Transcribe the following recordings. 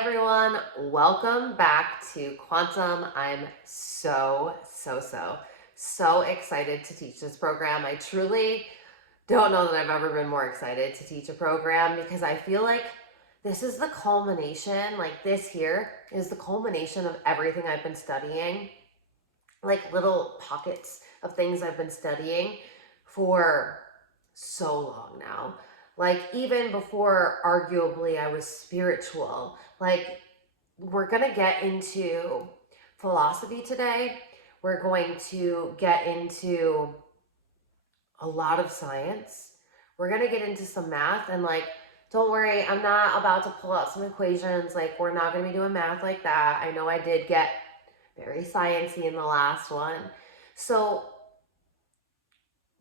everyone, welcome back to Quantum. I'm so excited to teach this program. I truly don't know that I've ever been more excited to teach a program because I feel like this is the culmination, like this here is the culmination of everything I've been studying, like little pockets of things I've been studying for so long now. Like, even before arguably I was spiritual, like, we're going to get into philosophy today. We're going to get into a lot of science. We're going to get into some math and, like, don't worry, I'm not about to pull out some equations. Like, we're not going to be doing math like that. I know I did get very sciencey in the last one. So,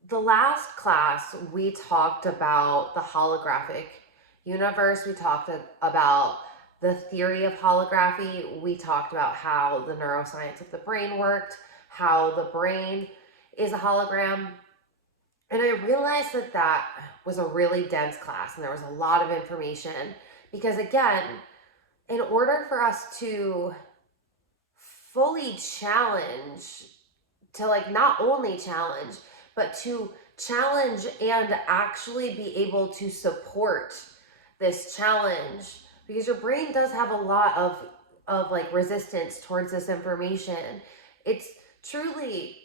the last class, we talked about the holographic universe. We talked about the theory of holography. We talked about how the neuroscience of the brain worked, how the brain is a hologram. And I realized that that was a really dense class and there was a lot of information because, again, in order for us to fully challenge, to like not only challenge, but to challenge and actually be able to support this challenge, because your brain does have a lot of like resistance towards this information. It's truly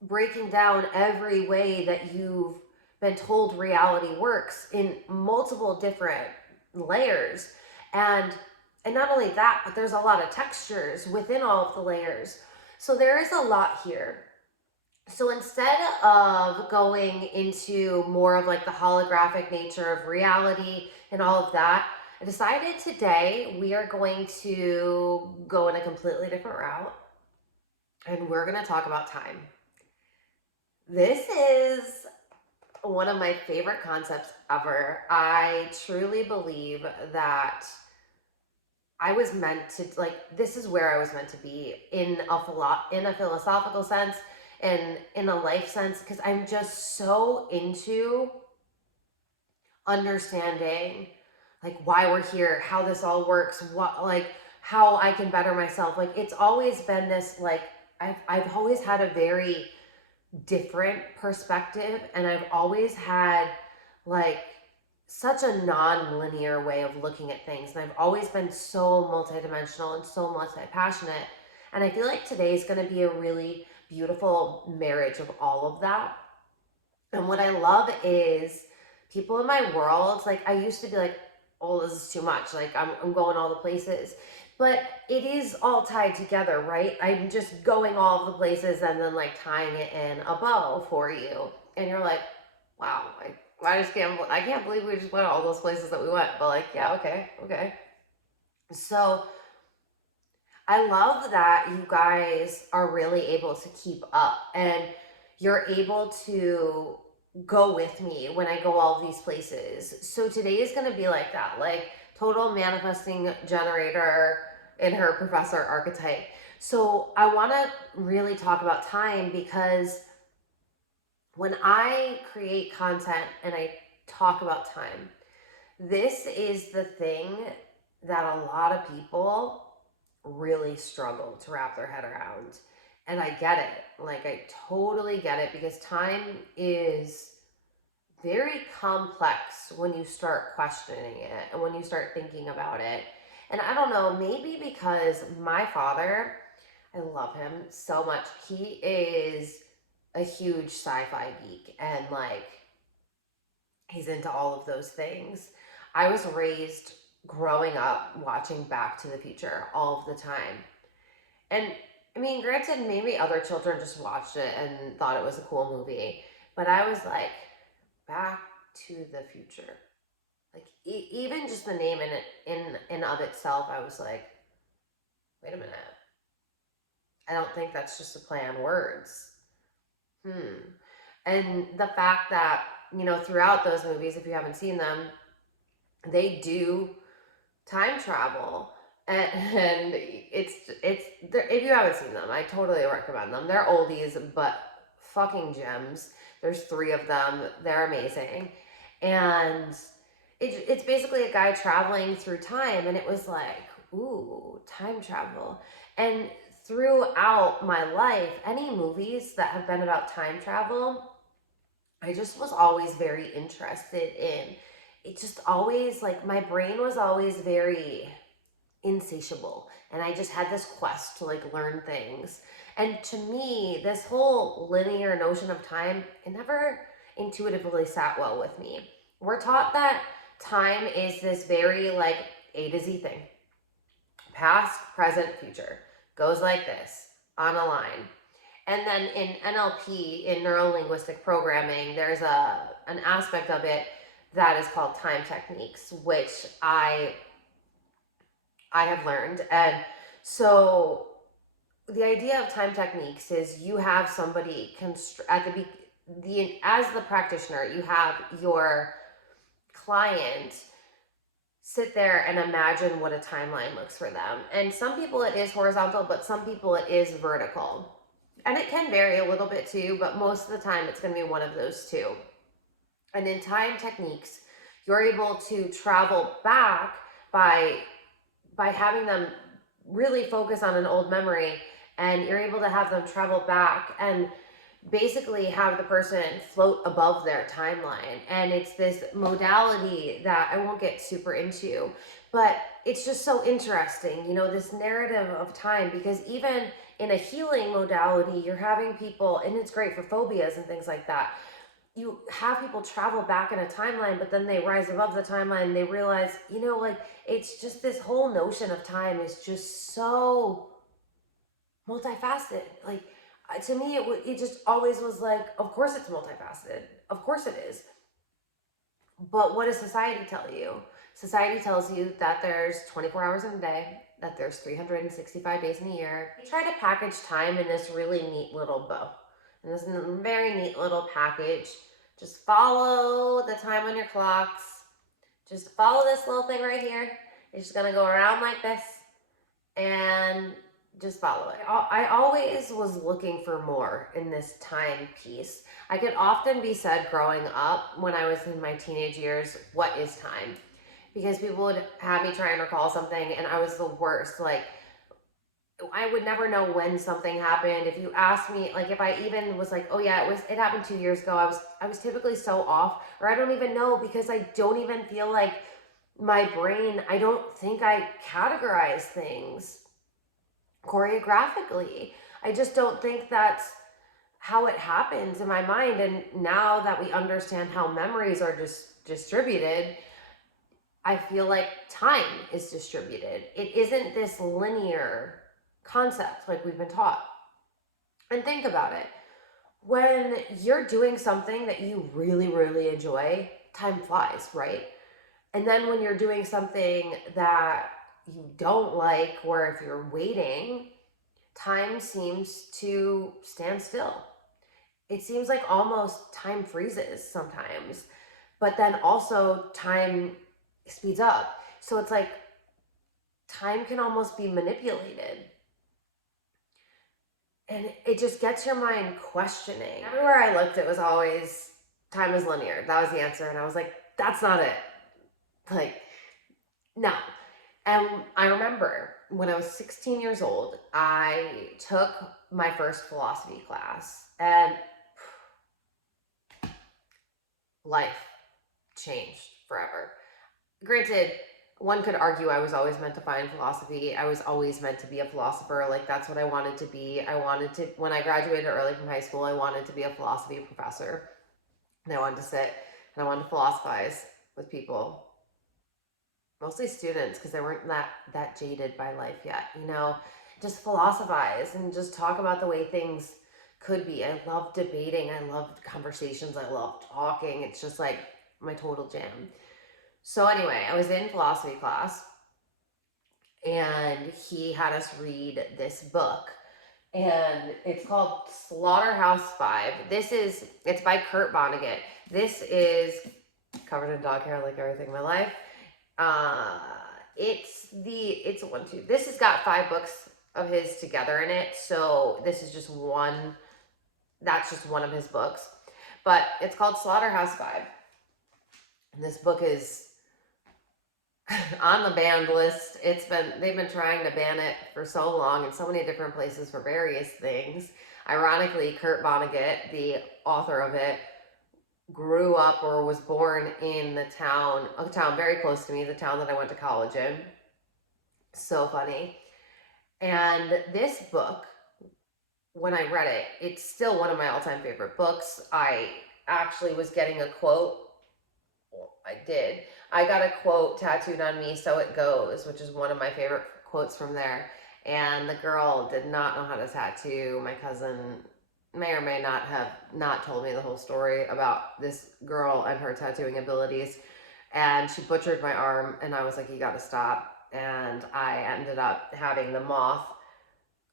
breaking down every way that you've been told reality works in multiple different layers. And not only that, but there's a lot of textures within all of the layers. So there is a lot here. So instead of going into more of like the holographic nature of reality and all of that, I decided today we are going to go in a completely different route and we're going to talk about time. This is one of my favorite concepts ever. I truly believe that I was meant to, like, this is where I was meant to be in a philosophical sense and in a life sense, because I'm just so into understanding like why we're here, how this all works, what, like, how I can better myself. Like, it's always been this, like, I've always had a very different perspective, and I've always had like such a non-linear way of looking at things, and I've always been so multidimensional and so multi-passionate, and I feel like today is going to be a really beautiful marriage of all of that. And what I love is people in my world, like, I used to be like, oh, this is too much, like I'm going all the places, but it is all tied together, right? I'm just going all the places and then like tying it in a bow for you. And you're like, wow, I can't believe we just went all those places that we went. But like, yeah, okay. So I love that you guys are really able to keep up and you're able to go with me when I go all these places. So today is going to be like that, like total manifesting generator in her professor archetype. So I want to really talk about time because when I create content and I talk about time, this is the thing that a lot of people really struggle to wrap their head around. And I get it. Like, I totally get it because time is very complex when you start questioning it and when you start thinking about it. And I don't know, maybe because my father, I love him so much. He is a huge sci-fi geek and like he's into all of those things. I was raised growing up watching Back to the Future all of the time. And I mean, granted, maybe other children just watched it and thought it was a cool movie, but I was like, Back to the Future. Like, even just the name in it, in of itself, I was like, wait a minute. I don't think that's just a play on words. And the fact that, throughout those movies, if you haven't seen them, they do time travel. And if you haven't seen them, I totally recommend them. They're oldies, but fucking gems. There's three of them. They're amazing. And it's basically a guy traveling through time, and it was like, ooh, time travel. And throughout my life, any movies that have been about time travel, I just was always very interested in. It just always, like, my brain was always very insatiable, and I just had this quest to like learn things. And to me, this whole linear notion of time, it never intuitively sat well with me. We're taught that time is this very like A to Z thing: past, present, future, goes like this on a line. And then in NLP, in neuro linguistic programming, there's an aspect of it that is called time techniques, which I have learned. And so the idea of time techniques is you have somebody at the as the practitioner, you have your client sit there and imagine what a timeline looks for them. And some people it is horizontal, but some people it is vertical. And it can vary a little bit too, but most of the time it's going to be one of those two. And in time techniques, you're able to travel back by having them really focus on an old memory, and you're able to have them travel back and basically have the person float above their timeline. And it's this modality that I won't get super into, but it's just so interesting, this narrative of time, because even in a healing modality, you're having people, and it's great for phobias and things like that. You have people travel back in a timeline, but then they rise above the timeline and they realize, like, it's just this whole notion of time is just so multifaceted. Like, to me, it just always was like, of course it's multifaceted. Of course it is. But what does society tell you? Society tells you that there's 24 hours in a day, that there's 365 days in a year. They try to package time in this really neat little bow. And this very neat little package. Just follow the time on your clocks. Just follow this little thing right here. It's just gonna go around like this, and just follow it. I always was looking for more in this time piece. I could often be said growing up, when I was in my teenage years, what is time? Because people would have me try and recall something, and I was the worst. Like, I would never know when something happened. If you asked me, like, if I even was like, oh yeah, it happened 2 years ago, I was typically so off, or I don't even know, because I don't even feel like my brain, I don't think I categorize things choreographically. I just don't think that's how it happens in my mind. And now that we understand how memories are just distributed, I feel like time is distributed. It isn't this linear concept like we've been taught. And think about it. When you're doing something that you really, really enjoy, time flies, right? And then when you're doing something that you don't like, or if you're waiting, time seems to stand still. It seems like almost time freezes sometimes, but then also time speeds up. So it's like time can almost be manipulated. And it just gets your mind questioning. Everywhere I looked, it was always time is linear. That was the answer. And I was like, that's not it. Like, no. And I remember when I was 16 years old, I took my first philosophy class, and life changed forever. Granted, one could argue I was always meant to find philosophy. I was always meant to be a philosopher. Like, that's what I wanted to be. When I graduated early from high school, I wanted to be a philosophy professor. And I wanted to sit and I wanted to philosophize with people, mostly students, because they weren't that jaded by life yet, just philosophize and just talk about the way things could be. I love debating. I love conversations. I love talking. It's just like my total jam. So anyway, I was in philosophy class, and he had us read this book, and it's called Slaughterhouse-Five. It's by Kurt Vonnegut. This is covered in dog hair like everything in my life. This has got 5 books of his together in it. So this is just one, that's just one of his books, but it's called Slaughterhouse-Five. And this book is on the banned list. They've been trying to ban it for so long in so many different places for various things. Ironically, Kurt Vonnegut, the author of it, grew up or was born in a town very close to me, the town that I went to college in. So funny. And this book, when I read it, it's still one of my all-time favorite books. I actually was getting a quote. Well, I did. I got a quote tattooed on me, "So it goes," which is one of my favorite quotes from there. And the girl did not know how to tattoo. My cousin may or may not have not told me the whole story about this girl and her tattooing abilities. And she butchered my arm, and I was like, "You got to stop." And I ended up having the moth,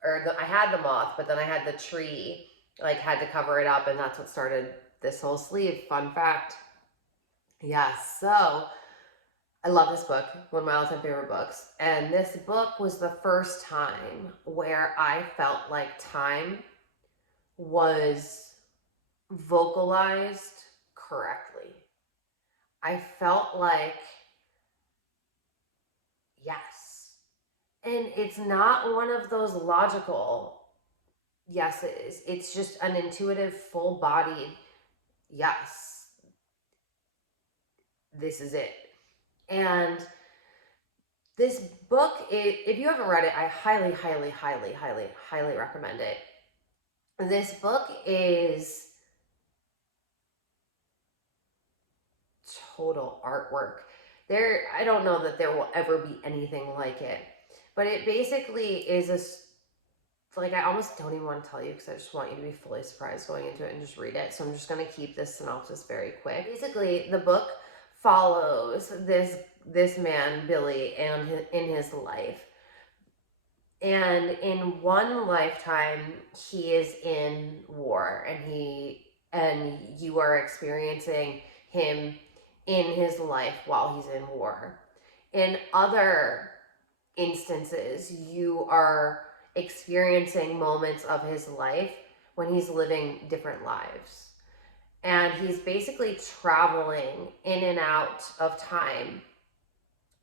I had the moth, but then I had the tree, like, had to cover it up, and that's what started this whole sleeve. Fun fact. Yes, so I love this book, one of my all-time favorite books. And this book was the first time where I felt like time was vocalized correctly. I felt like, yes. And it's not one of those logical yeses. It's just an intuitive, full-bodied yes. This is it. And this book, if you haven't read it, I highly, highly, highly, highly, highly recommend it. This book is total artwork. I don't know that there will ever be anything like it, but it basically is like, I almost don't even want to tell you because I just want you to be fully surprised going into it and just read it. So I'm just going to keep this synopsis very quick. Basically, the book follows this man, Billy, and in his life. And in one lifetime, he is in war, and you are experiencing him in his life while he's in war. In other instances, you are experiencing moments of his life when he's living different lives. And he's basically traveling in and out of time.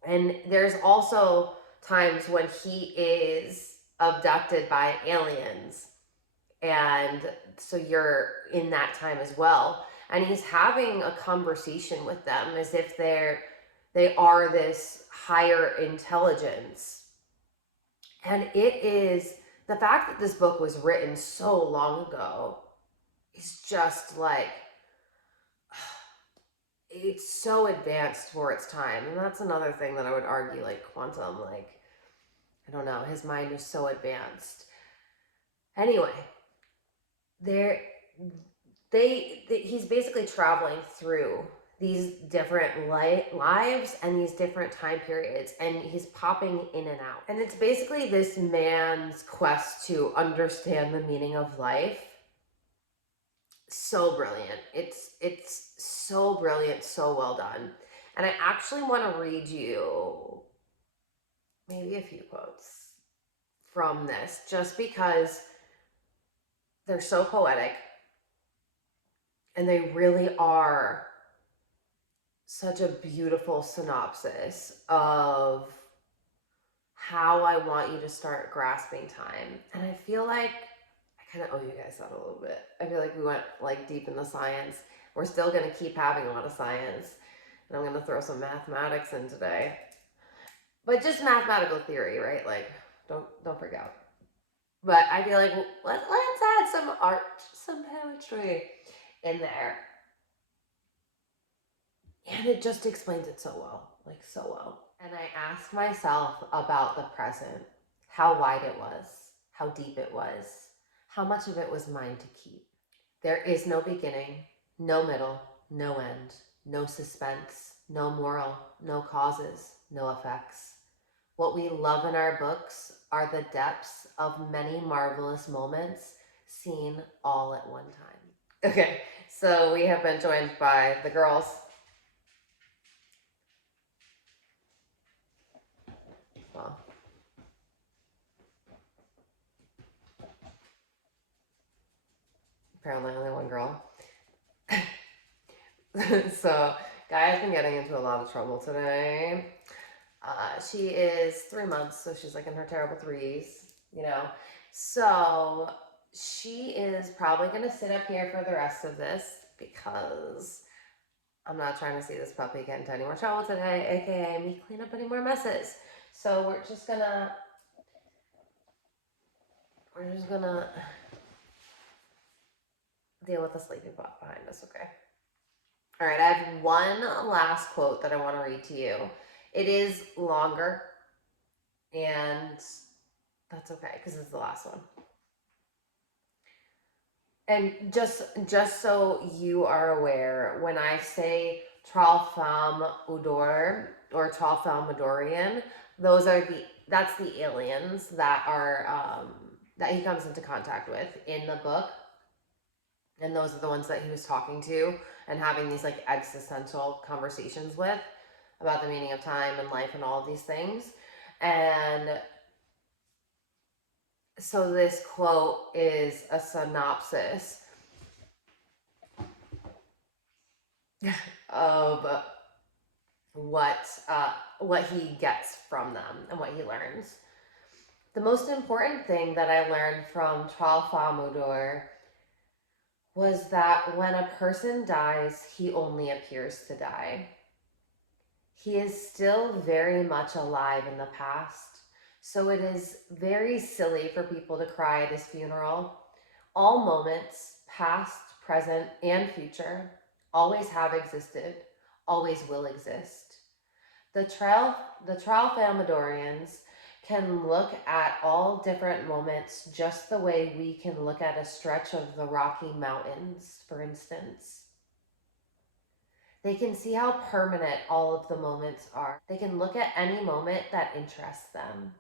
And there's also times when he is abducted by aliens. And so you're in that time as well. And he's having a conversation with them as if they are this higher intelligence. And it is the fact that this book was written so long ago is just like, it's so advanced for its time. And that's another thing that I would argue, like quantum, like, I don't know, his mind was so advanced. Anyway, he's basically traveling through these different lives and these different time periods, and he's popping in and out. And it's basically this man's quest to understand the meaning of life. So brilliant. It's so brilliant, so well done. And I actually want to read you maybe a few quotes from this, just because they're so poetic and they really are such a beautiful synopsis of how I want you to start grasping time. And I feel like I kind of owe you guys that a little bit. I feel like we went like deep in the science. We're still going to keep having a lot of science. And I'm going to throw some mathematics in today. But just mathematical theory, right? Like, don't forget. But I feel like let's add some art, some poetry in there. And it just explains it so well, like so well. And I asked myself about the present, how wide it was, how deep it was, how much of it was mine to keep. There is no beginning, no middle, no end, no suspense, no moral, no causes, no effects. What we love in our books are the depths of many marvelous moments seen all at one time. Okay, so we have been joined by the girls. Well, apparently only one girl. So, Gaia's been getting into a lot of trouble today. She is 3 months, so she's like in her terrible threes, you know. So she is probably gonna sit up here for the rest of this because I'm not trying to see this puppy get into any more trouble today, aka me clean up any more messes. So we're just gonna deal with the sleeping pot behind us, okay? All right, I have one last quote that I want to read to you. It is longer, and that's okay because it's the last one. And just so you are aware, when I say Tralfamadore or Tralfamadorian, that's the aliens that are that he comes into contact with in the book, and those are the ones that he was talking to and having these like existential conversations with about the meaning of time and life and all of these things. And so this quote is a synopsis of what he gets from them and what he learns. The most important thing that I learned from Tralfamadore was that when a person dies, he only appears to die. He is still very much alive in the past, so it is very silly for people to cry at his funeral. All moments, past, present, and future, always have existed, always will exist. The Tralfamadorians can look at all different moments just the way we can look at a stretch of the Rocky Mountains, for instance. They can see how permanent all of the moments are. They can look at any moment that interests them.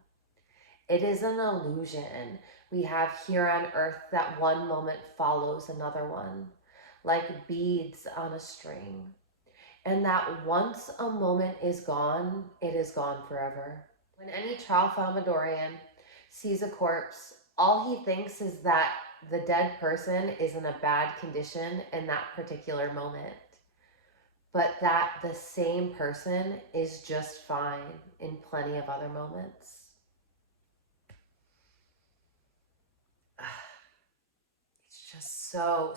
It is an illusion we have here on earth that one moment follows another one, like beads on a string. And that once a moment is gone, it is gone forever. When any Tralfamadorian sees a corpse, all he thinks is that the dead person is in a bad condition in that particular moment, but that the same person is just fine in plenty of other moments. It's just so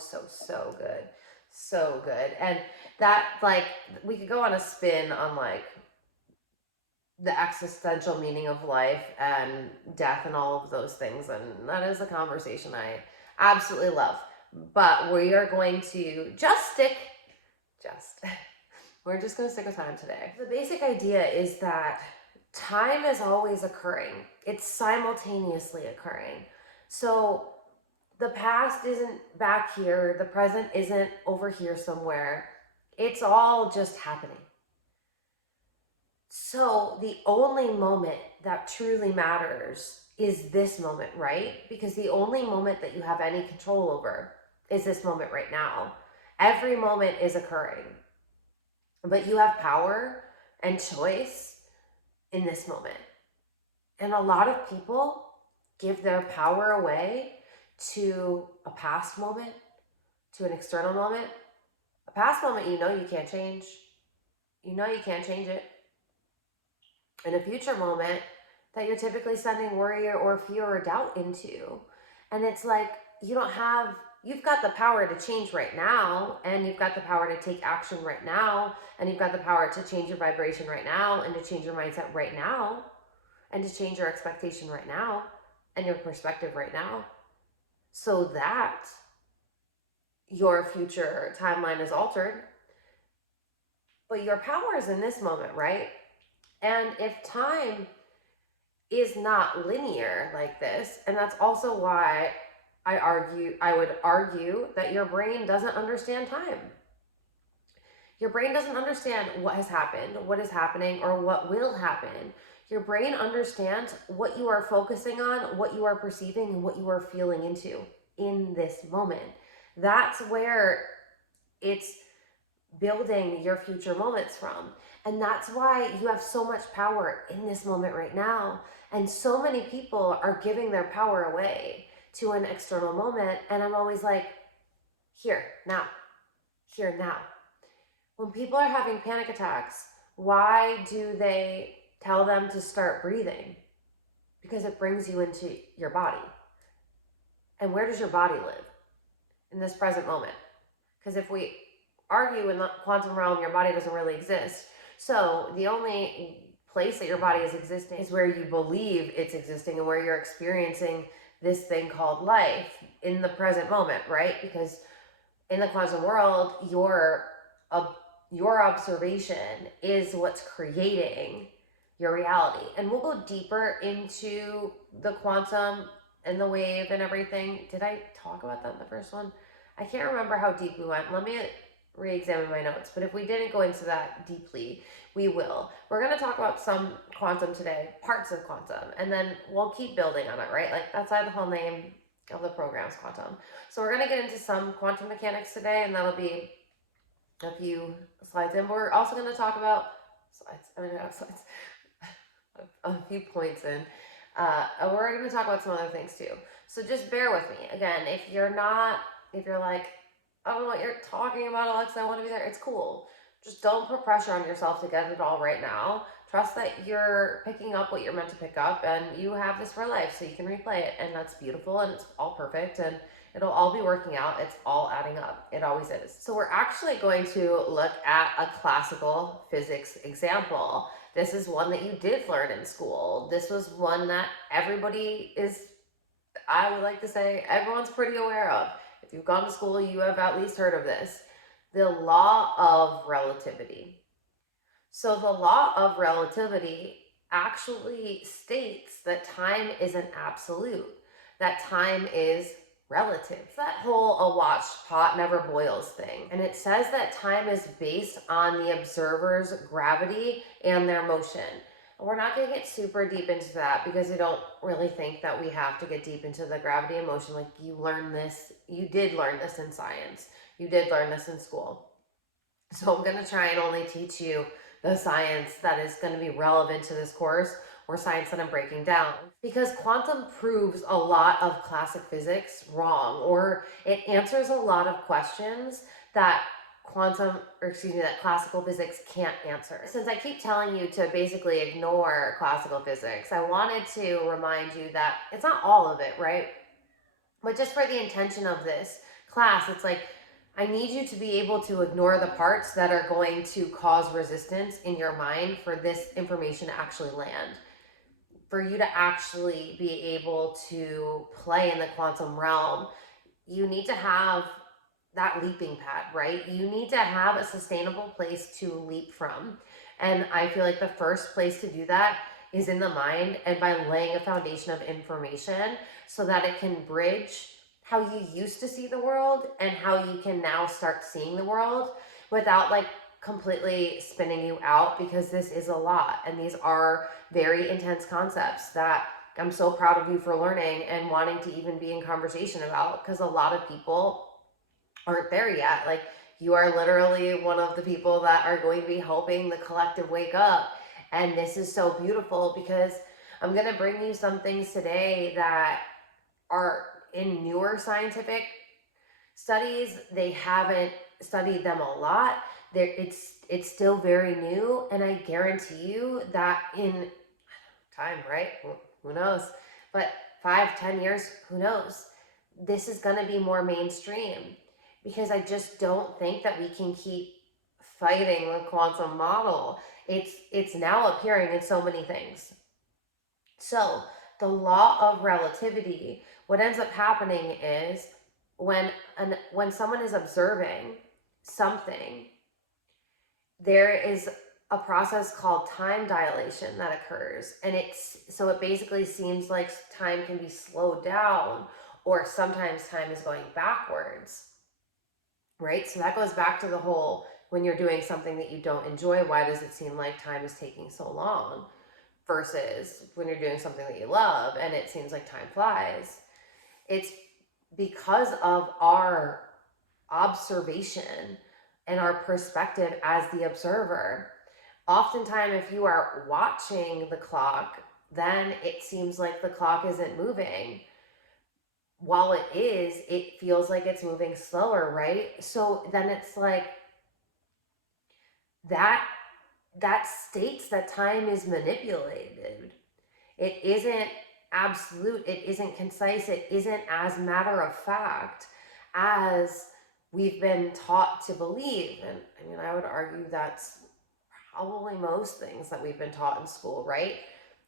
good. So good. And that, like, we could go on a spin on like the existential meaning of life and death and all of those things, and that is a conversation I absolutely love. But we are going to we're just going to stick with time today. The basic idea is that time is always occurring. It's simultaneously occurring. So the past isn't back here, the present isn't over here somewhere. It's all just happening. So the only moment that truly matters is this moment, right? Because the only moment that you have any control over is this moment right now. Every moment is occurring, but you have power and choice in this moment. And a lot of people give their power away to a past moment, to an external moment. A past moment, you know you can't change. You know you can't change it. In a future moment that you're typically sending worry or fear or doubt into. And it's like you've got the power to change right now, and you've got the power to take action right now, and you've got the power to change your vibration right now, and to change your mindset right now, and to change your expectation right now, and your perspective right now, so that your future timeline is altered. But your power is in this moment, right? And if time is not linear like this, and that's also why I would argue that your brain doesn't understand time. Your brain doesn't understand what has happened, what is happening, or what will happen. Your brain understands what you are focusing on, what you are perceiving, and what you are feeling into in this moment. That's where it's building your future moments from. And that's why you have so much power in this moment right now. And so many people are giving their power away to an external moment. And I'm always like, here, now. When people are having panic attacks, why do they tell them to start breathing because it brings you into your body. And where does your body live? In this present moment. Because if we argue in the quantum realm, your body doesn't really exist. So the only place that your body is existing is where you believe it's existing and where you're experiencing this thing called life in the present moment, right? Because in the quantum world, your observation is what's creating your reality. And we'll go deeper into the quantum and the wave and everything. Did I talk about that in the first one? I can't remember how deep we went. Let me re-examine my notes. But if we didn't go into that deeply, we will. We're going to talk about some quantum today, parts of quantum, and then we'll keep building on it, right? Like that's why the whole name of the program's quantum. So we're going to get into some quantum mechanics today, and that'll be a few slides in. We're also going to talk about a few points in. We're going to talk about some other things too. So just bear with me. Again, if you're like, I don't know what you're talking about, Alexa, I want to be there, it's cool. Just don't put pressure on yourself to get it all right now. Trust that you're picking up what you're meant to pick up, and you have this for life, so you can replay it, and that's beautiful, and it's all perfect, and it'll all be working out. It's all adding up. It always is. So we're actually going to look at a classical physics example. This is one that you did learn in school. This was one that everybody is, I would like to say, everyone's pretty aware of. If you've gone to school, you have at least heard of this. The law of relativity. So the law of relativity actually states that time isn't absolute, that time is relative. It's that whole a watched pot never boils thing. And it says that time is based on the observer's gravity and their motion. We're not going to get super deep into that because I don't really think that we have to get deep into the gravity and motion. Like you did learn this in science. You did learn this in school. So I'm going to try and only teach you the science that is going to be relevant to this course, or science that I'm breaking down. Because quantum proves a lot of classic physics wrong, or it answers a lot of questions that classical physics can't answer. Since I keep telling you to basically ignore classical physics, I wanted to remind you that it's not all of it, right? But just for the intention of this class, it's like, I need you to be able to ignore the parts that are going to cause resistance in your mind for this information to actually land. For you to actually be able to play in the quantum realm, you need to have that leaping pad, right? You need to have a sustainable place to leap from. And I feel like the first place to do that is in the mind, and by laying a foundation of information so that it can bridge how you used to see the world and how you can now start seeing the world without like completely spinning you out, because this is a lot and these are very intense concepts that I'm so proud of you for learning and wanting to even be in conversation about, because a lot of people aren't there yet. Like you are literally one of the people that are going to be helping the collective wake up. And this is so beautiful because I'm going to bring you some things today that are in newer scientific studies. They haven't studied them a lot. It's still very new, and I guarantee you that in time, right? Who knows? But 5-10 years, who knows? This is going to be more mainstream, because I just don't think that we can keep fighting the quantum model. It's now appearing in so many things. So the law of relativity, what ends up happening is when someone is observing something, there is a process called time dilation that occurs. And it basically seems like time can be slowed down, or sometimes time is going backwards, right? So that goes back to the whole, when you're doing something that you don't enjoy, why does it seem like time is taking so long? Versus when you're doing something that you love and it seems like time flies. It's because of our observation and our perspective as the observer. Oftentimes, if you are watching the clock, then it seems like the clock isn't moving. While it is, it feels like it's moving slower, right? So then it's like that that states that time is manipulated. It isn't absolute, it isn't concise, it isn't as matter of fact as we've been taught to believe. And I mean, I would argue that's probably most things that we've been taught in school, right?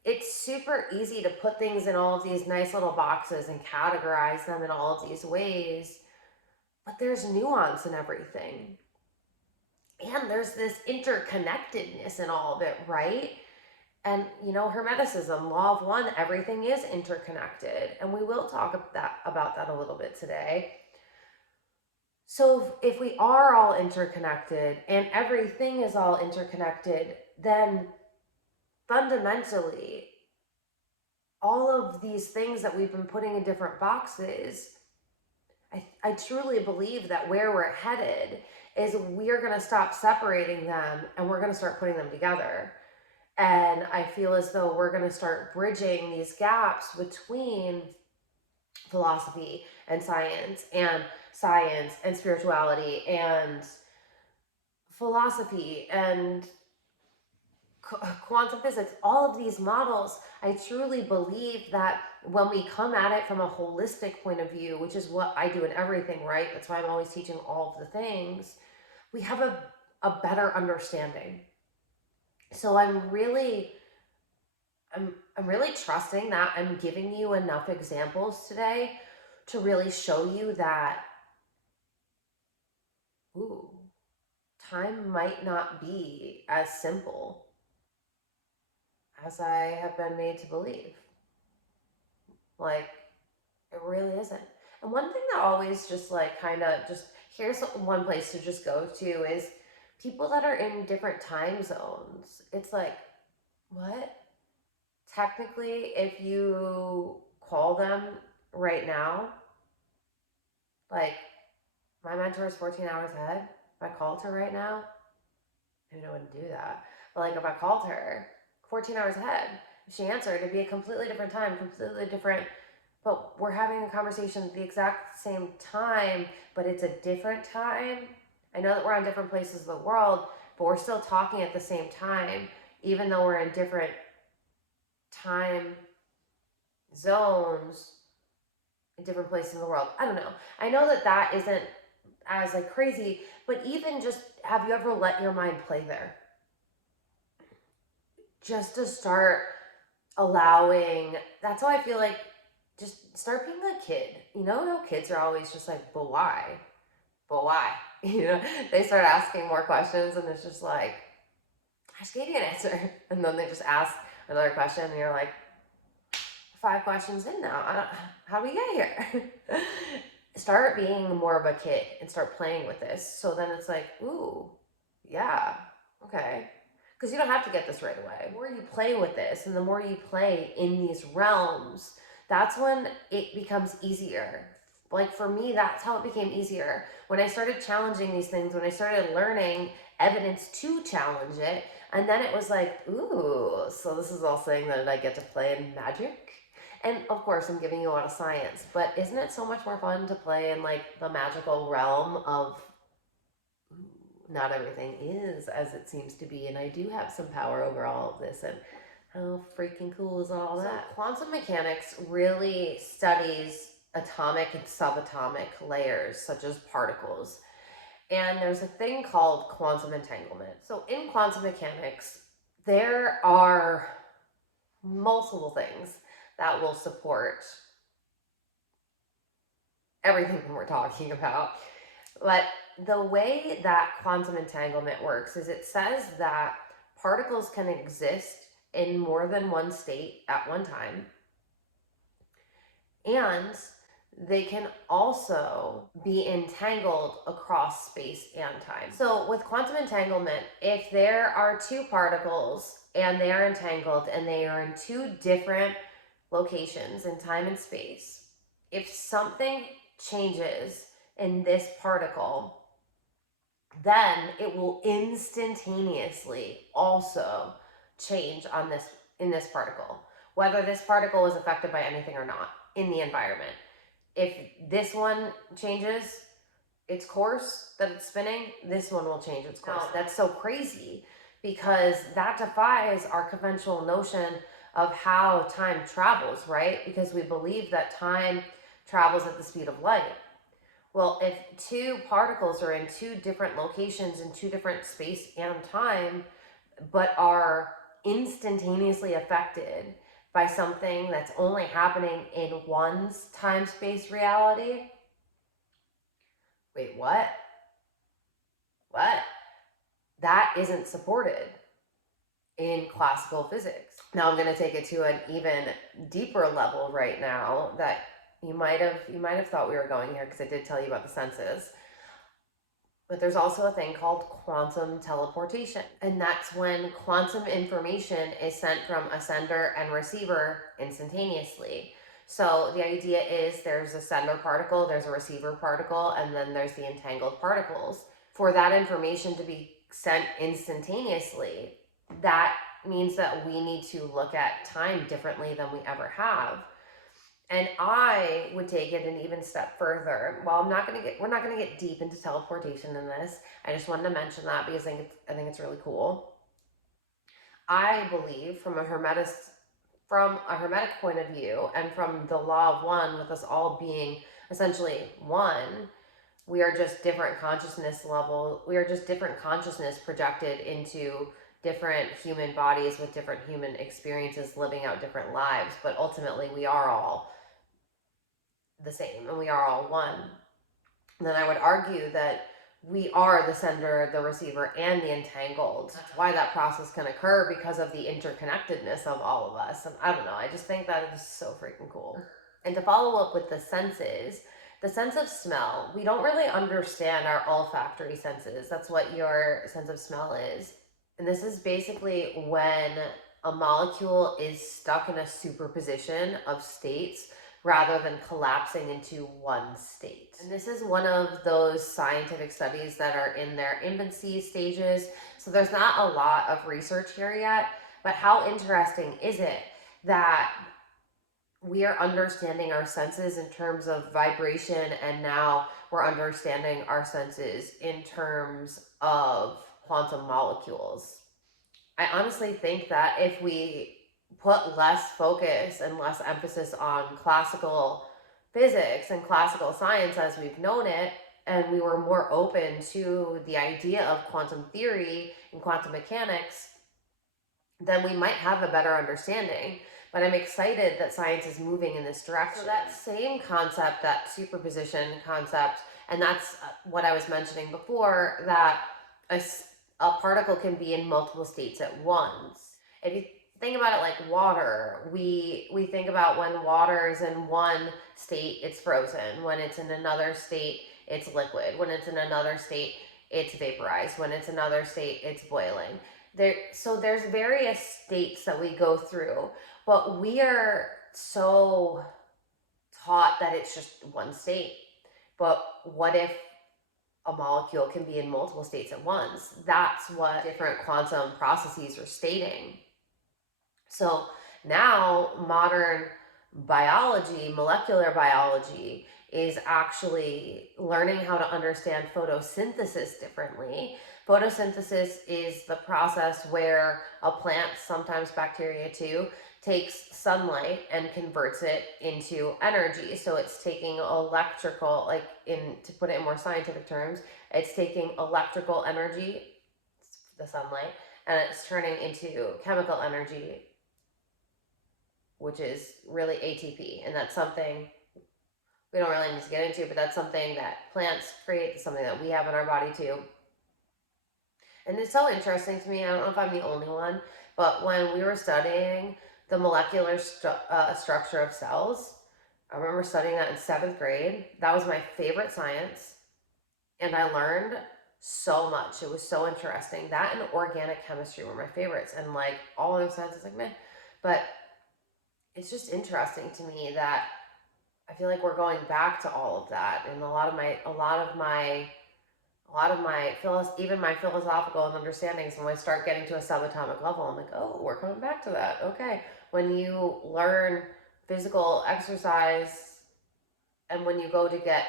It's super easy to put things in all of these nice little boxes and categorize them in all of these ways, but there's nuance in everything. And there's this interconnectedness in all of it, right? And Hermeticism, law of one, everything is interconnected. And we will talk about that a little bit today. So if we are all interconnected and everything is all interconnected, then fundamentally, all of these things that we've been putting in different boxes, I truly believe that where we're headed is we're going to stop separating them and we're going to start putting them together. And I feel as though we're going to start bridging these gaps between philosophy and science and spirituality and philosophy and quantum physics, all of these models. I truly believe that when we come at it from a holistic point of view, which is what I do in everything, right? That's why I'm always teaching all of the things. We have a better understanding. So I'm really trusting that I'm giving you enough examples today to really show you that, time might not be as simple as I have been made to believe. Like, it really isn't. And one thing that always just here's one place to just go to is people that are in different time zones. It's like, what? Technically, if you call them right now, like, my mentor is 14 hours ahead. If I called her right now, I wouldn't do that. But like, if I called her 14 hours ahead, if she answered, it'd be a completely different time, completely different. But we're having a conversation at the exact same time, but it's a different time. I know that we're on different places of the world, but we're still talking at the same time, even though we're in different time zones in different places in the world. I don't know. I know that isn't as like crazy, but even just, have you ever let your mind play there? Just to start allowing, that's how I feel like, just start being a kid. How kids are always just like, but why? But why? They start asking more questions and it's just like, I just gave you an answer. And then they just ask another question and you're like, 5 questions in now. How do we get here? Start being more of a kid and start playing with this. So then it's like, ooh, yeah, okay. Because you don't have to get this right away. The more you play with this and the more you play in these realms, that's when it becomes easier. Like for me, that's how it became easier. When I started challenging these things, when I started learning evidence to challenge it, and then it was like, ooh, so this is all saying that I get to play in magic? And of course, I'm giving you a lot of science, but isn't it so much more fun to play in like the magical realm of not everything is as it seems to be, and I do have some power over all of this, and how freaking cool is all that? So quantum mechanics really studies atomic and subatomic layers, such as particles. And there's a thing called quantum entanglement. So in quantum mechanics, there are multiple things that will support everything we're talking about. But the way that quantum entanglement works is it says that particles can exist in more than one state at one time, and they can also be entangled across space and time. So with quantum entanglement, if there are 2 particles and they are entangled and they are in 2 different locations in time and space, if something changes in this particle, then it will instantaneously also change in this particle, whether this particle is affected by anything or not in the environment. If this one changes its course that it's spinning, this one will change its course. That's so crazy because that defies our conventional notion of how time travels, right? Because we believe that time travels at the speed of light. Well, if two particles are in two different locations in two different space and time, but are instantaneously affected by something that's only happening in one's time space reality, wait, what? What? That isn't supported in classical physics. Now I'm going to take it to an even deeper level right now that you might have thought we were going here, because I did tell you about the senses. But there's also a thing called quantum teleportation, and that's when quantum information is sent from a sender and receiver instantaneously. So the idea is there's a sender particle, there's a receiver particle, and then there's the entangled particles. For that information to be sent instantaneously, that means that we need to look at time differently than we ever have. And I would take it an even step further. While we're not gonna get deep into teleportation in this. I just wanted to mention that because I think it's really cool. I believe from a hermetic point of view, and from the law of one, with us all being essentially one, we are just different consciousness level. We are just different consciousness projected into different human bodies with different human experiences, living out different lives. But ultimately, we are all the same and we are all one. And then I would argue that we are the sender, the receiver, and the entangled. That's why that process can occur, because of the interconnectedness of all of us. And I don't know, I just think that is so freaking cool. And to follow up with the senses, the sense of smell, we don't really understand our olfactory senses. That's what your sense of smell is. And this is basically when a molecule is stuck in a superposition of states rather than collapsing into one state. And this is one of those scientific studies that are in their infancy stages. So there's not a lot of research here yet, but how interesting is it that we are understanding our senses in terms of vibration, and now we're understanding our senses in terms of quantum molecules. I honestly think that if we put less focus and less emphasis on classical physics and classical science as we've known it, and we were more open to the idea of quantum theory and quantum mechanics, then we might have a better understanding. But I'm excited that science is moving in this direction. So that same concept, that superposition concept, and that's what I was mentioning before, that a particle can be in multiple states at once. If you think about it like water, we think about when water is in one state, it's frozen. When it's in another state, it's liquid. When it's in another state, it's vaporized. When it's another state, it's boiling. So there's various states that we go through, but we are so taught that it's just one state. But what if a molecule can be in multiple states at once? That's what different quantum processes are stating. So now modern biology, molecular biology, is actually learning how to understand photosynthesis differently. Photosynthesis is the process where a plant, sometimes bacteria too, takes sunlight and converts it into energy. So it's taking electrical, to put it in more scientific terms, it's taking electrical energy, the sunlight, and it's turning into chemical energy, which is really ATP. And that's something we don't really need to get into, but that's something that plants create. It's something that we have in our body too. And it's so interesting to me, I don't know if I'm the only one, but when we were studying the molecular structure of cells, I remember studying that in 7th grade. That was my favorite science. And I learned so much. It was so interesting. That and organic chemistry were my favorites. And all other sciences, meh. But it's just interesting to me that I feel like we're going back to all of that. And even my philosophical understandings, when I start getting to a subatomic level, I'm like, oh, we're coming back to that. Okay. When you learn physical exercise and when you go to get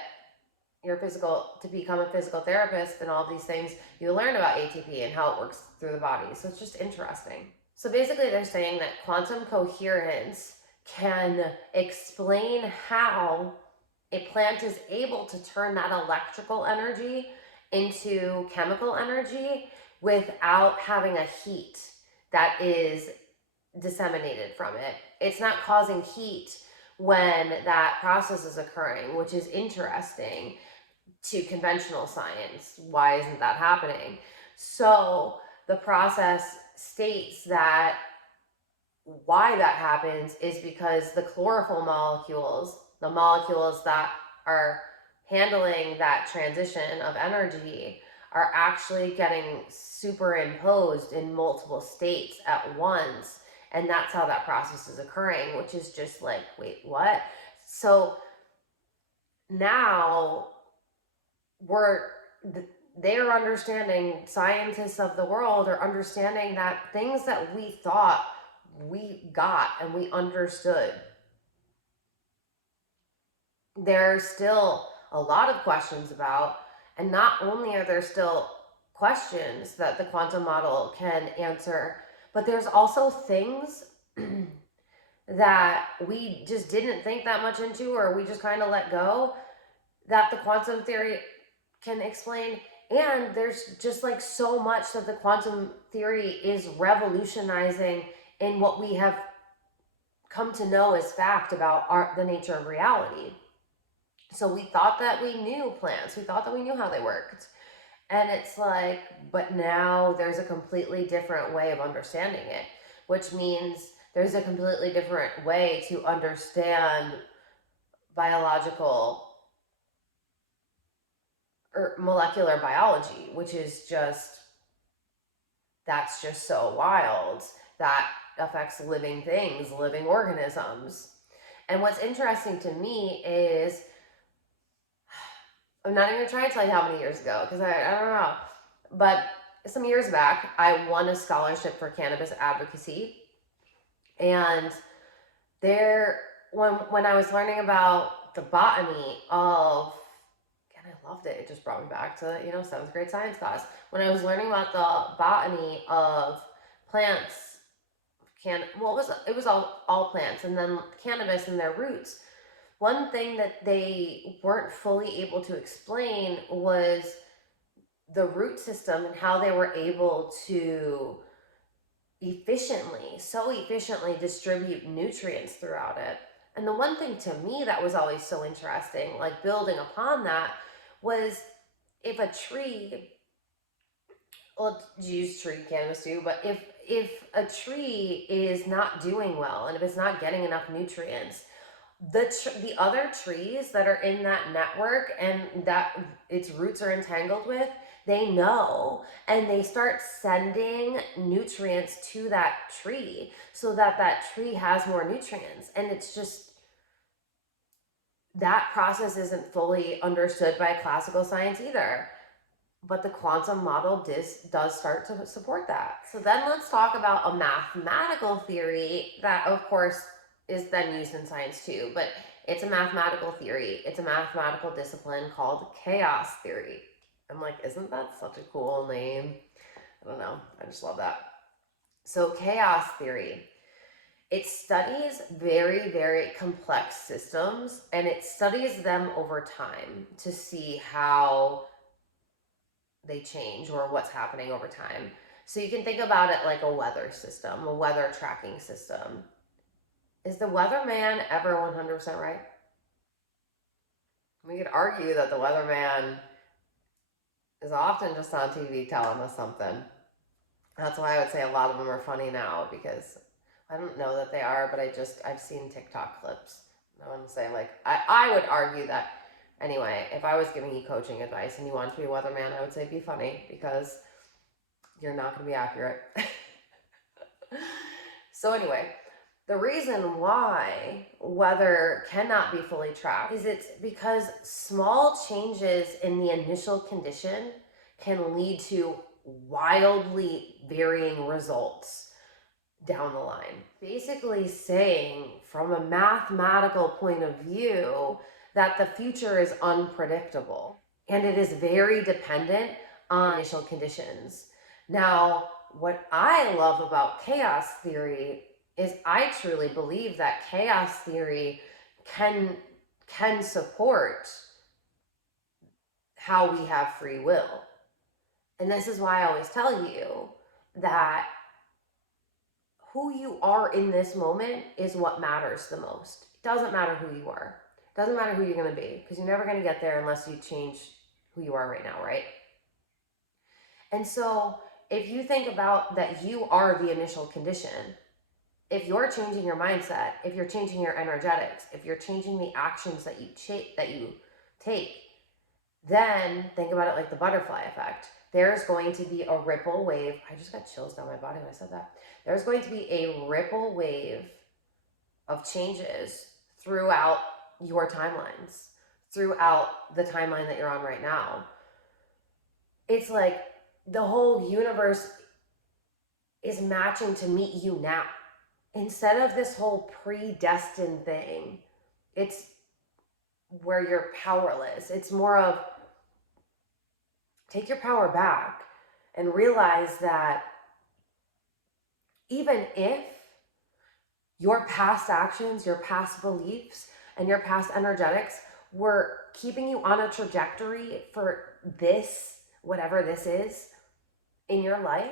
to become a physical therapist and all these things, you learn about ATP and how it works through the body. So it's just interesting. So basically, they're saying that quantum coherence can explain how a plant is able to turn that electrical energy into chemical energy without having a heat that is disseminated from it. It's not causing heat when that process is occurring, which is interesting to conventional science. Why isn't that happening? So the process states that why that happens is because the chlorophyll molecules, the molecules that are handling that transition of energy, are actually getting superimposed in multiple states at once. And that's how that process is occurring, which is just like, wait, what? So now they're understanding, scientists of the world are understanding that things that we thought we got and we understood, there's still a lot of questions about. And not only are there still questions that the quantum model can answer, but there's also things that we just didn't think that much into, or we just kind of let go, that the quantum theory can explain. And there's just like so much that the quantum theory is revolutionizing in what we have come to know as fact about the nature of reality. So we thought that we knew plants, we thought that we knew how they worked. And it's like, but now there's a completely different way of understanding it, which means there's a completely different way to understand biological or molecular biology, which is just, that's just so wild. That affects living things, living organisms. And what's interesting to me is, I'm not even gonna try to tell you how many years ago, because I don't know, but some years back, I won a scholarship for cannabis advocacy. And there, when I was learning about the botany of, and I loved it, it just brought me back to, 7th grade science class. When I was learning about the botany of plants, it was all plants, and then cannabis and their roots. One thing that they weren't fully able to explain was the root system and how they were able to so efficiently distribute nutrients throughout it. And the one thing to me that was always so interesting, like building upon that, was if a tree, well, use tree cannabis too, but if a tree is not doing well and if it's not getting enough nutrients, the other trees that are in that network and that its roots are entangled with, they know, and they start sending nutrients to that tree so that that tree has more nutrients. And it's just, that process isn't fully understood by classical science either, but the quantum model does start to support that. So then let's talk about a mathematical theory that, of course, is then used in science too, but it's a mathematical theory. It's a mathematical discipline called chaos theory. I'm like, isn't that such a cool name? I don't know. I just love that. So chaos theory, it studies very, very complex systems, and it studies them over time to see how they change or what's happening over time. So you can think about it like a weather system, a weather tracking system. Is the weatherman ever 100% right? We could argue that the weatherman is often just on TV telling us something. That's why I would say a lot of them are funny now, because I don't know that they are, but I've seen TikTok clips. I want to say, like, I would argue that, anyway, if I was giving you coaching advice and you wanted to be a weatherman, I would say be funny, because you're not going to be accurate. So anyway, the reason why weather cannot be fully tracked is it's because small changes in the initial condition can lead to wildly varying results down the line. Basically saying, from a mathematical point of view, that the future is unpredictable and it is very dependent on initial conditions. Now, what I love about chaos theory is I truly believe that chaos theory can support how we have free will. And this is why I always tell you that who you are in this moment is what matters the most. It doesn't matter who you are. It doesn't matter who you're going to be, because you're never going to get there unless you change who you are right now, right? And so if you think about that you are the initial condition, if you're changing your mindset, if you're changing your energetics, if you're changing the actions that you take, then think about it like the butterfly effect. There's going to be a ripple wave. I just got chills down my body when I said that. There's going to be a ripple wave of changes throughout your timelines, throughout the timeline that you're on right now. It's like the whole universe is matching to meet you now. Instead of this whole predestined thing, it's where you're powerless. It's more of take your power back and realize that even if your past actions, your past beliefs, and your past energetics were keeping you on a trajectory for this, whatever this is in your life,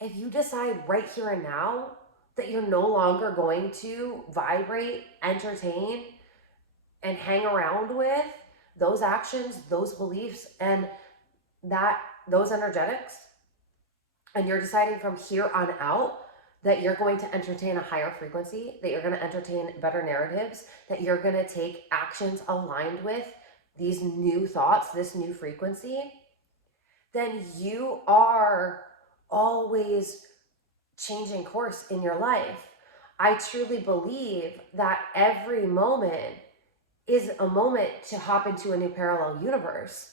if you decide right here and now that you're no longer going to vibrate, entertain, and hang around with those actions, those beliefs, and those energetics, and you're deciding from here on out that you're going to entertain a higher frequency, that you're going to entertain better narratives, that you're going to take actions aligned with these new thoughts, this new frequency, then you are always changing course in your life. I truly believe that every moment is a moment to hop into a new parallel universe.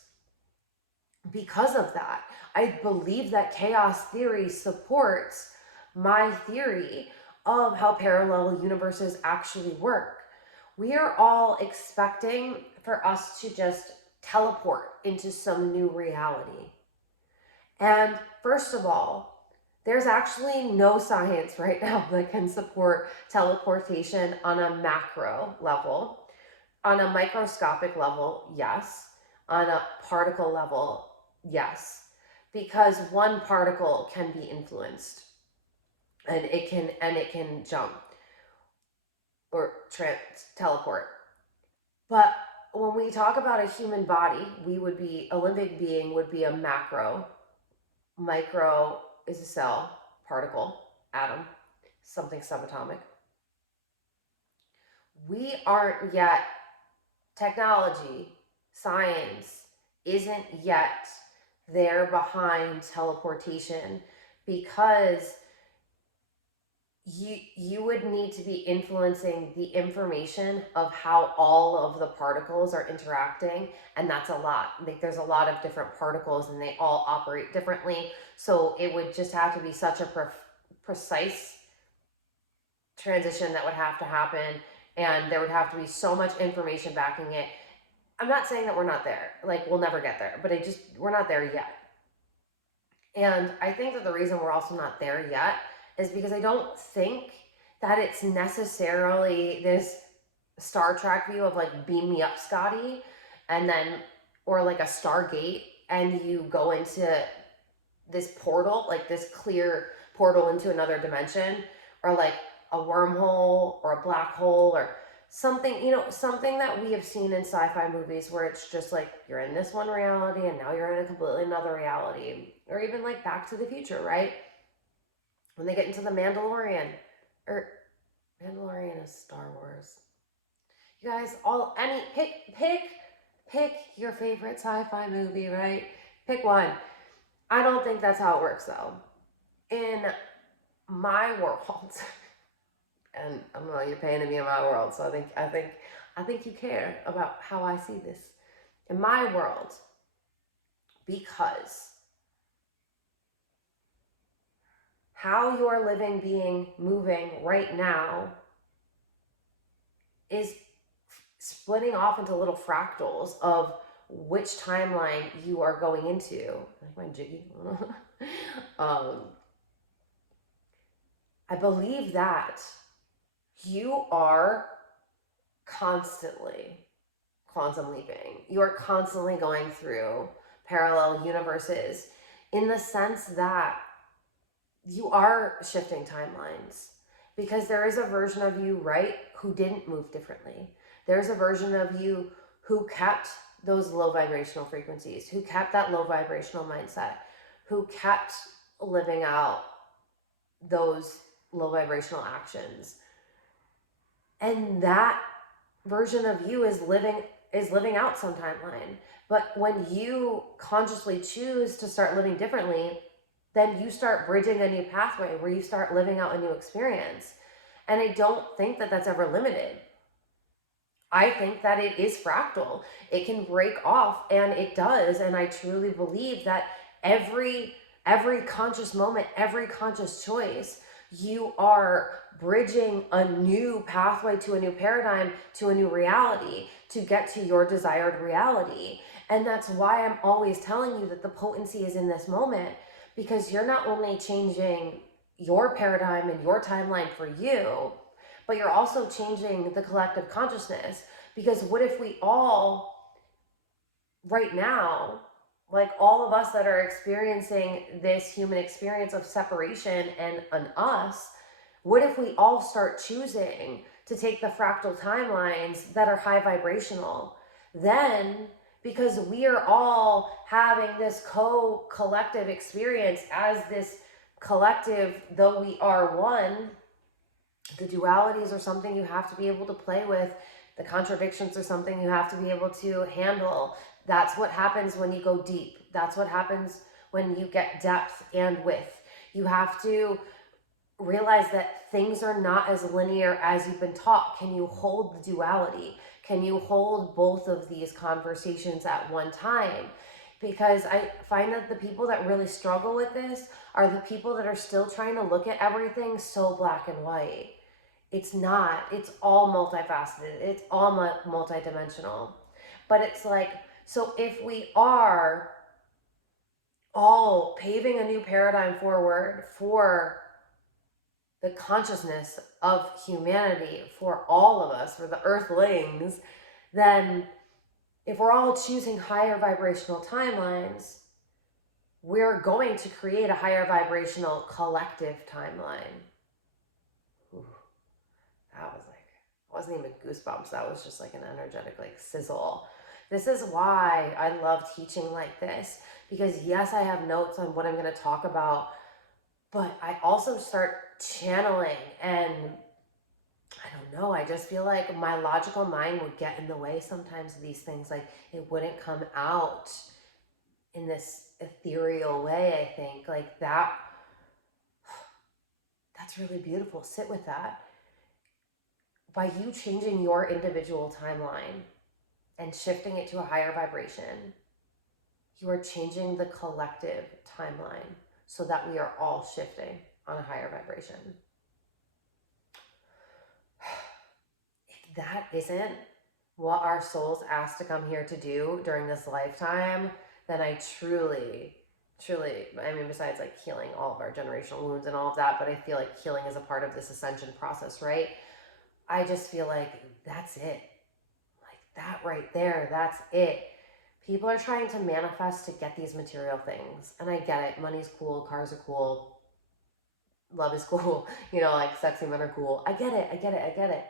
Because of that, I believe that chaos theory supports my theory of how parallel universes actually work. We are all expecting for us to just teleport into some new reality. And first of all, there's actually no science right now that can support teleportation on a macro level. On a microscopic level, yes. On a particle level, yes. Because one particle can be influenced, and it can jump or teleport. But when we talk about a human body, a living being would be a macro. Micro is a cell, particle, atom, something subatomic. We aren't yet, technology, science isn't yet there behind teleportation, because you would need to be influencing the information of how all of the particles are interacting, and that's a lot. Like, there's a lot of different particles and they all operate differently, so it would just have to be such a precise transition that would have to happen, and there would have to be so much information backing it. I'm not saying that we're not there, like we'll never get there, but we're not there yet. And I think that the reason we're also not there yet is because I don't think that it's necessarily this Star Trek view of like beam me up, Scotty, and then, or like a Stargate, and you go into this portal, like this clear portal into another dimension, or like a wormhole or a black hole or something, something that we have seen in sci-fi movies where it's just like you're in this one reality and now you're in a completely another reality. Or even like Back to the Future, right? When they get into the Mandalorian, or Mandalorian is Star Wars. You guys, pick your favorite sci-fi movie, right? Pick one. I don't think that's how it works though. In my world, and I don't know, you're paying to be in my world, so I think you care about how I see this. In my world, because how you're living, being, moving right now is splitting off into little fractals of which timeline you are going into. Like my jiggy. um, I believe that you are constantly quantum leaping. You are constantly going through parallel universes in the sense that you are shifting timelines because there is a version of you, right, who didn't move differently. There's a version of you who kept those low vibrational frequencies, who kept that low vibrational mindset, who kept living out those low vibrational actions. And that version of you is living out some timeline. But when you consciously choose to start living differently, then you start bridging a new pathway where you start living out a new experience. And I don't think that that's ever limited. I think that it is fractal. It can break off, and it does. And I truly believe that every conscious moment, every conscious choice, you are bridging a new pathway to a new paradigm, to a new reality, to get to your desired reality. And that's why I'm always telling you that the potency is in this moment, because you're not only changing your paradigm and your timeline for you, but you're also changing the collective consciousness. Because what if we all, right now, like all of us that are experiencing this human experience of separation and an us, what if we all start choosing to take the fractal timelines that are high vibrational? Then, because we are all having this collective experience as this collective, though we are one, the dualities are something you have to be able to play with. The contradictions are something you have to be able to handle. That's what happens when you go deep. That's what happens when you get depth and width. You have to realize that things are not as linear as you've been taught. Can you hold the duality? Can you hold both of these conversations at one time? Because I find that the people that really struggle with this are the people that are still trying to look at everything so black and white. It's not. It's all multifaceted. It's all multidimensional. But it's like, so if we are all paving a new paradigm forward for the consciousness of humanity, for all of us, for the earthlings, then if we're all choosing higher vibrational timelines, we're going to create a higher vibrational collective timeline. Ooh, that was like, it wasn't even goosebumps. That was just like an energetic like sizzle. This is why I love teaching like this, because yes, I have notes on what I'm going to talk about, but I also start channeling, and I don't know, I just feel like my logical mind would get in the way sometimes of these things. Like it wouldn't come out in this ethereal way. I think like that's really beautiful. Sit with that. By you changing your individual timeline and shifting it to a higher vibration, you are changing the collective timeline so that we are all shifting on a higher vibration. If that isn't what our souls asked to come here to do during this lifetime, then I truly, I mean, besides like healing all of our generational wounds and all of that, but I feel like healing is a part of this ascension process, right? I just feel like that's it. Like that right there, that's it. People are trying to manifest to get these material things. And I get it. Money's cool, cars are cool, love is cool, you know, like sexy men are cool. I get it.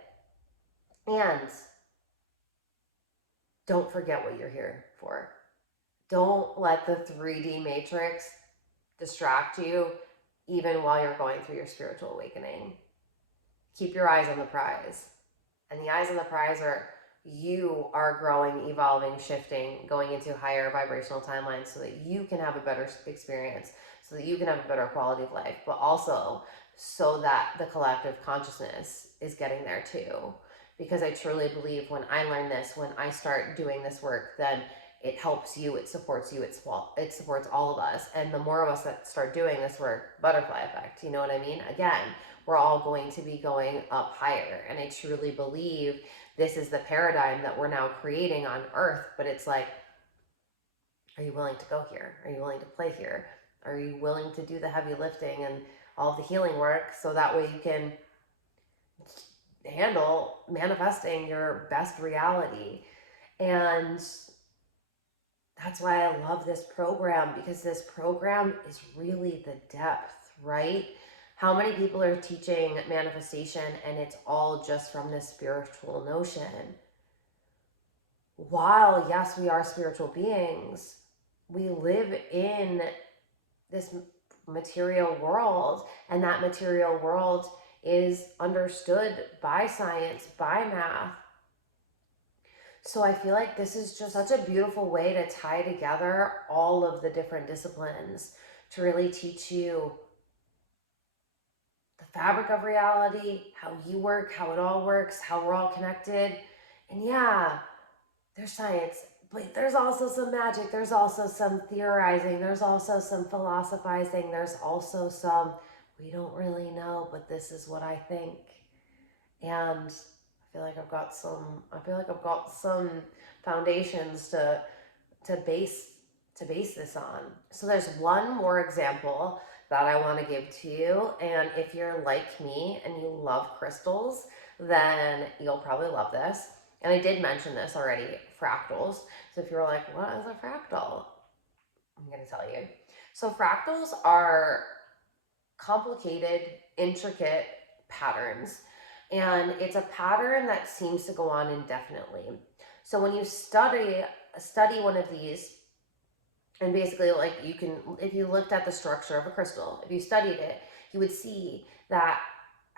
And don't forget what you're here for. Don't let the 3D matrix distract you even while you're going through your spiritual awakening. Keep your eyes on the prize. And the eyes on the prize are you are growing, evolving, shifting, going into higher vibrational timelines so that you can have a better experience, so that you can have a better quality of life, but also so that the collective consciousness is getting there too. Because I truly believe when I learn this, when I start doing this work, then it helps you, it supports you, it supports all of us. And the more of us that start doing this work, butterfly effect, you know what I mean? Again, we're all going to be going up higher. And I truly believe this is the paradigm that we're now creating on earth. But it's like, are you willing to go here? Are you willing to play here? Are you willing to do the heavy lifting and all the healing work so that way you can handle manifesting your best reality? And that's why I love this program, because this program is really the depth, right? How many people are teaching manifestation and it's all just from this spiritual notion? While, yes, we are spiritual beings, we live in this material world, and that material world is understood by science, by math. So I feel like this is just such a beautiful way to tie together all of the different disciplines to really teach you the fabric of reality, how you work, how it all works, how we're all connected. And yeah, there's science, but there's also some magic, there's also some theorizing, there's also some philosophizing, there's also some, we don't really know, but this is what I think. And I feel like I've got some foundations to base this on. So there's one more example that I want to give to you, and if you're like me and you love crystals, then you'll probably love this. And I did mention this already, fractals. So if you're like, what is a fractal? I'm going to tell you. So fractals are complicated, intricate patterns. And it's a pattern that seems to go on indefinitely. So when you study one of these, and basically, like, you can, if you looked at the structure of a crystal, if you studied it, you would see that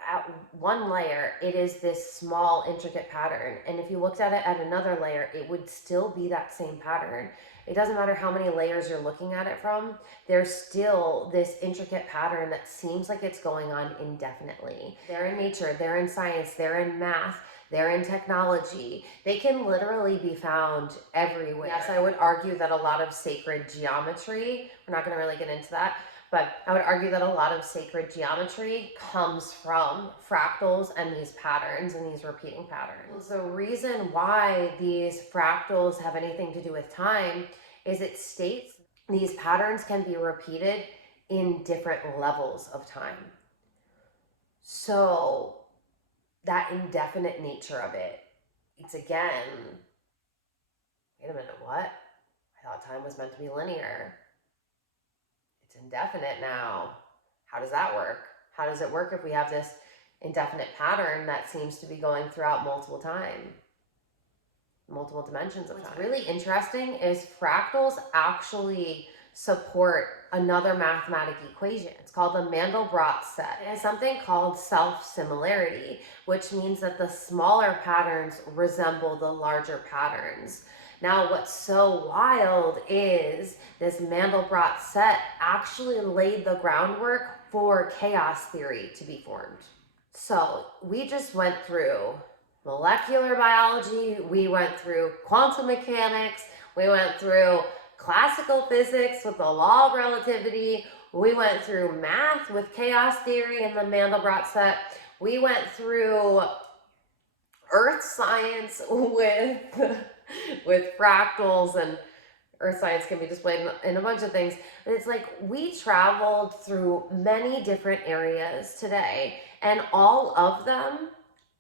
at one layer, it is this small, intricate pattern. And if you looked at it at another layer, it would still be that same pattern. It doesn't matter how many layers you're looking at it from, there's still this intricate pattern that seems like it's going on indefinitely. They're in nature, they're in science, they're in math, they're in technology. They can literally be found everywhere. Yes, I would argue that a lot of sacred geometry, we're not going to really get into that, but I would argue that a lot of sacred geometry comes from fractals and these patterns and these repeating patterns. The reason why these fractals have anything to do with time is it states these patterns can be repeated in different levels of time. So that indefinite nature of it, it's again, wait a minute, what? I thought time was meant to be linear. It's indefinite now. How does that work? How does it work if we have this indefinite pattern that seems to be going throughout multiple dimensions of time? What's really interesting is fractals actually support another mathematic equation. It's called the Mandelbrot set. It has something called self-similarity, which means that the smaller patterns resemble the larger patterns. Now, what's so wild is this Mandelbrot set actually laid the groundwork for chaos theory to be formed. So we just went through molecular biology, we went through quantum mechanics, we went through classical physics with the law of relativity, we went through math with chaos theory and the Mandelbrot set, we went through earth science with fractals, and earth science can be displayed in a bunch of things. But it's like we traveled through many different areas today, and all of them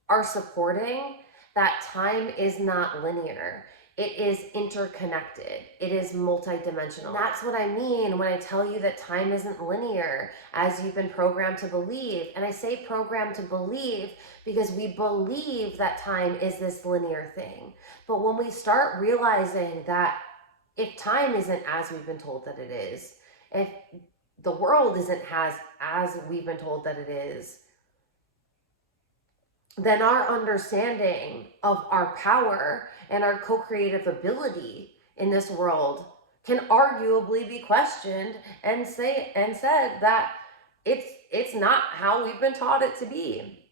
are supporting that time is not linear. It is interconnected. It is multidimensional. And that's what I mean when I tell you that time isn't linear, as you've been programmed to believe. And I say programmed to believe because we believe that time is this linear thing. But when we start realizing that if time isn't as we've been told that it is, if the world isn't as we've been told that it is, then our understanding of our power and our co-creative ability in this world can arguably be questioned and said that it's not how we've been taught it to be.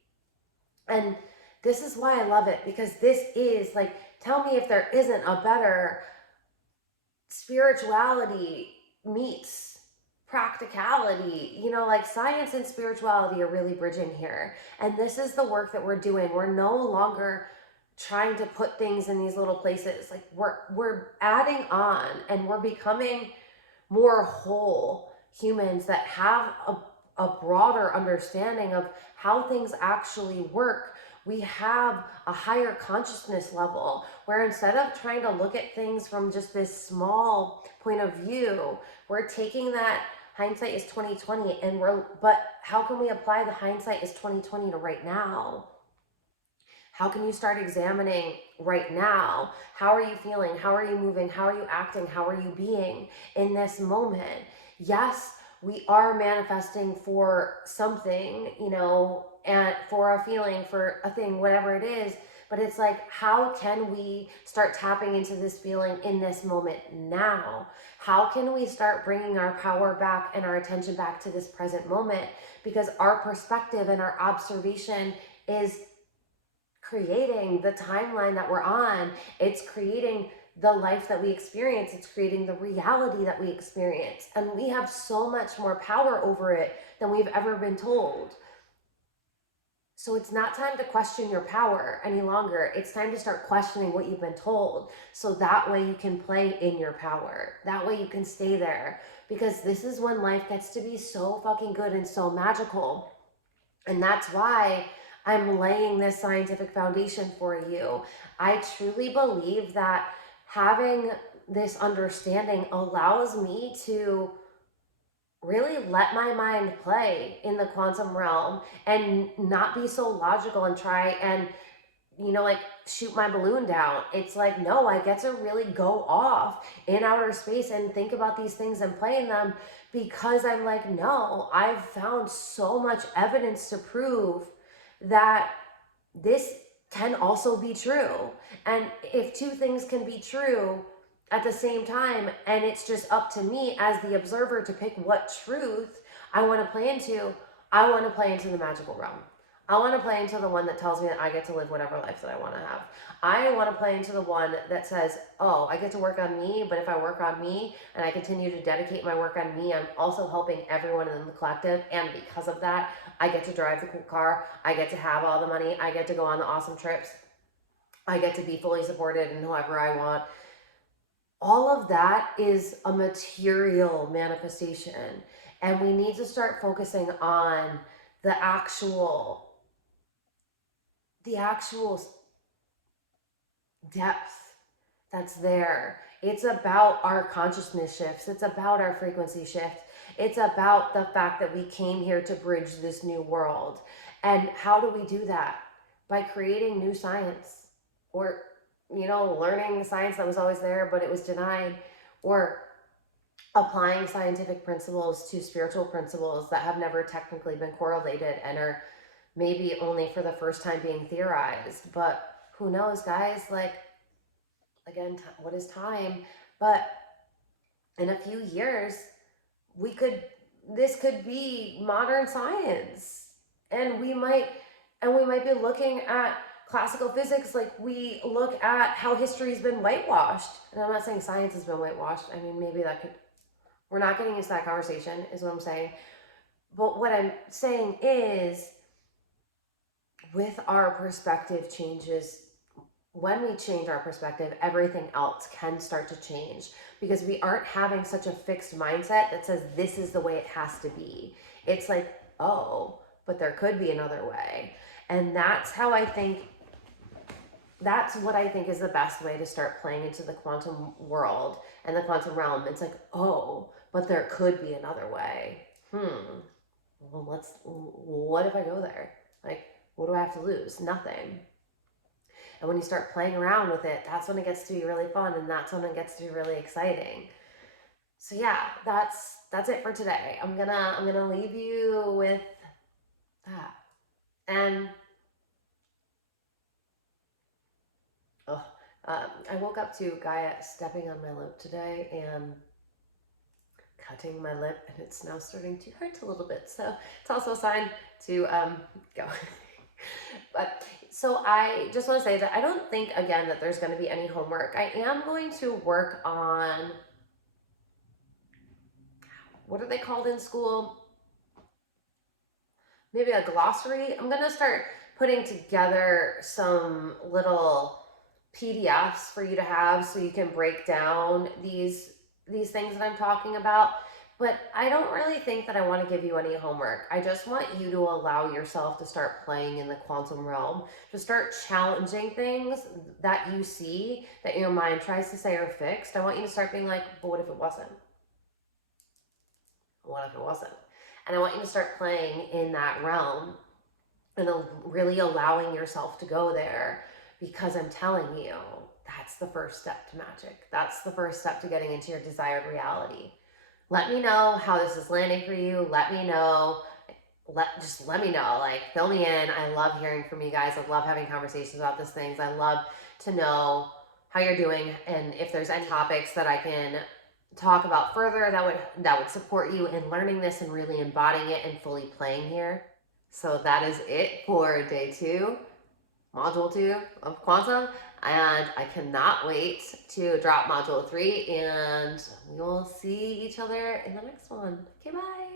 And this is why I love it, because this is like, tell me if there isn't a better spirituality meets practicality. You know, like science and spirituality are really bridging here. And this is the work that we're doing. We're no longer trying to put things in these little places. Like we're adding on, and we're becoming more whole humans that have a broader understanding of how things actually work. We have a higher consciousness level where instead of trying to look at things from just this small point of view, we're taking that hindsight is 2020 and but how can we apply the hindsight is 2020 to right now? How can you start examining right now? How are you feeling? How are you moving? How are you acting? How are you being in this moment? Yes, we are manifesting for something, you know, and for a feeling, for a thing, whatever it is. But it's like, how can we start tapping into this feeling in this moment now? How can we start bringing our power back and our attention back to this present moment? Because our perspective and our observation is creating the timeline that we're on. It's creating the life that we experience. It's creating the reality that we experience. And we have so much more power over it than we've ever been told. So it's not time to question your power any longer. It's time to start questioning what you've been told. So that way you can play in your power. That way you can stay there. Because this is when life gets to be so fucking good and so magical. And that's why I'm laying this scientific foundation for you. I truly believe that having this understanding allows me to really let my mind play in the quantum realm and not be so logical and try and, you know, like shoot my balloon down. It's like, no, I get to really go off in outer space and think about these things and play in them, because I'm like, no, I've found so much evidence to prove that this can also be true. And if two things can be true at the same time, and it's just up to me as the observer to pick what truth I want to play into, I want to play into the magical realm. I want to play into the one that tells me that I get to live whatever life that I want to have. I want to play into the one that says, oh, I get to work on me, but if I work on me and I continue to dedicate my work on me, I'm also helping everyone in the collective. And because of that, I get to drive the cool car. I get to have all the money. I get to go on the awesome trips. I get to be fully supported in whoever I want. All of that is a material manifestation. And we need to start focusing on the actual depth that's there. It's about our consciousness shifts. It's about our frequency shift. It's about the fact that we came here to bridge this new world. And how do we do that? By creating new science, or, you know, learning science that was always there, but it was denied, or applying scientific principles to spiritual principles that have never technically been correlated and are maybe only for the first time being theorized. But who knows, guys? Like, again, what is time? But in a few years, this could be modern science, and we might be looking at classical physics like we look at how history's been whitewashed. And I'm not saying science has been whitewashed. I mean, maybe that could, we're not getting into that conversation, is what I'm saying. But what I'm saying is, with our perspective changes, when we change our perspective, everything else can start to change, because we aren't having such a fixed mindset that says this is the way it has to be. It's like, oh, but there could be another way. And that's what I think is the best way to start playing into the quantum world and the quantum realm. It's like, oh, but there could be another way. Well, what if I go there? Like, what do I have to lose? Nothing. And when you start playing around with it, that's when it gets to be really fun, and that's when it gets to be really exciting. So yeah, that's it for today. I'm gonna leave you with that. And I woke up to Gaia stepping on my lip today and cutting my lip, and it's now starting to hurt a little bit. So it's also a sign to go. But so I just want to say that I don't think, again, that there's going to be any homework. I am going to work on what are they called in school? Maybe a glossary. I'm gonna start putting together some little PDFs for you to have so you can break down these things that I'm talking about. But I don't really think that I want to give you any homework. I just want you to allow yourself to start playing in the quantum realm, to start challenging things that you see that your mind tries to say are fixed. I want you to start being like, but what if it wasn't? What if it wasn't? And I want you to start playing in that realm and really allowing yourself to go there, because I'm telling you, that's the first step to magic. That's the first step to getting into your desired reality. Let me know how this is landing for you. Let me know. Just let me know. Like, fill me in. I love hearing from you guys. I love having conversations about these things. I love to know how you're doing, and if there's any topics that I can talk about further that would support you in learning this and really embodying it and fully playing here. So that is it for day 2, module 2 of quantum, and I cannot wait to drop module 3, and we will see each other in the next one. Okay, bye.